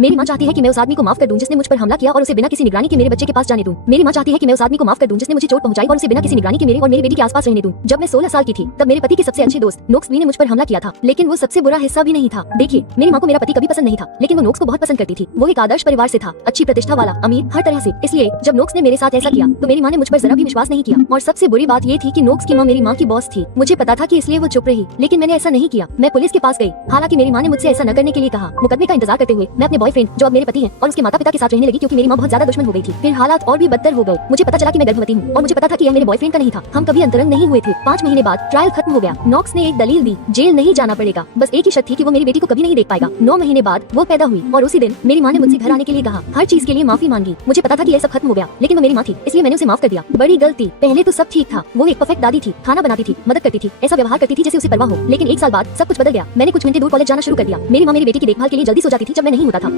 मेरी माँ चाहती है कि मैं उस आदमी को माफ कर दूं जिसने मुझ पर हमला किया और उसे बिना किसी निगरानी के मेरे बच्चे के पास जाने दूं। मेरी माँ चाहती है कि मैं उस आदमी को माफ कर दूं जिसने मुझे चोट पहुंचाई और उसे बिना किसी निगरानी के मेरे और मेरी बेटी के आसपास रहने दूं। जब मैं 16 साल की थी तब मेरे पति के सबसे अच्छे दोस्त नोक्सबी ने मुझ पर हमला किया था, लेकिन वो सबसे बुरा हिस्सा भी नहीं था। देखिए, मेरी माँ को मेरा पति कभी पसंद नहीं था, लेकिन वो नोक्स को बहुत पसंद करती थी। वो एक आदर्श परिवार से था, अच्छी प्रतिष्ठा वाला, अमीर, हर तरह से। इसलिए जब नोक्स ने मेरे साथ ऐसा किया तो मेरी माँ ने मुझ पर जरा भी विश्वास नहीं किया। और सबसे बुरी बात ये थी कि नोक्स की माँ मेरी माँ की बॉस थी। मुझे पता था कि इसलिए वो चुप रही, लेकिन मैंने ऐसा नहीं किया। मैं पुलिस के पास गई, हालांकि मेरी माँ ने मुझसे ऐसा न करने के लिए कहा। मुकदमे का इंतजार करते हुए मैं अपने बॉयफ्रेंड, जो अब मेरे पति हैं, और उसके माता पिता के साथ रहने लगी क्योंकि मेरी माँ बहुत ज्यादा दुश्मन हो गई थी। फिर हालात और भी बदतर हो गए। मुझे पता चला कि मैं गर्भवती हूँ और मुझे पता था कि यह मेरे बॉयफ्रेंड का नहीं था। हम कभी अंतरंग नहीं हुए थे। 5 महीने बाद ट्रायल खत्म हो गया। नॉक्स ने एक दलील दी, जेल नहीं जाना पड़ेगा, बस एक ही शर्त थी कि वो मेरी बेटी को कभी नहीं देख पाएगा। 9 महीने बाद वो पैदा हुई और उसी दिन मेरी माँ ने मुझसे घर आने के लिए कहा, हर चीज के लिए माफी मांगी। मुझे पता था कि यह सब खत्म हो गया, लेकिन वो मेरी माँ थी, इसलिए मैंने उसे माफ कर दिया। बड़ी गलती। पहले तो सब ठीक था। वो एक परफेक्ट दादी थी, खाना बनाती थी, मदद करती थी, ऐसा व्यवहार करती थी जैसे उसे परवाह हो। लेकिन 1 साल बाद सब कुछ बदल गया। मैंने कुछ घंटे दूर कॉलेज जाना शुरू कर दिया। मेरी माँ मेरी बेटी की देखभाल के लिए जल्दी सो जाती थी जब मैं नहीं होता था।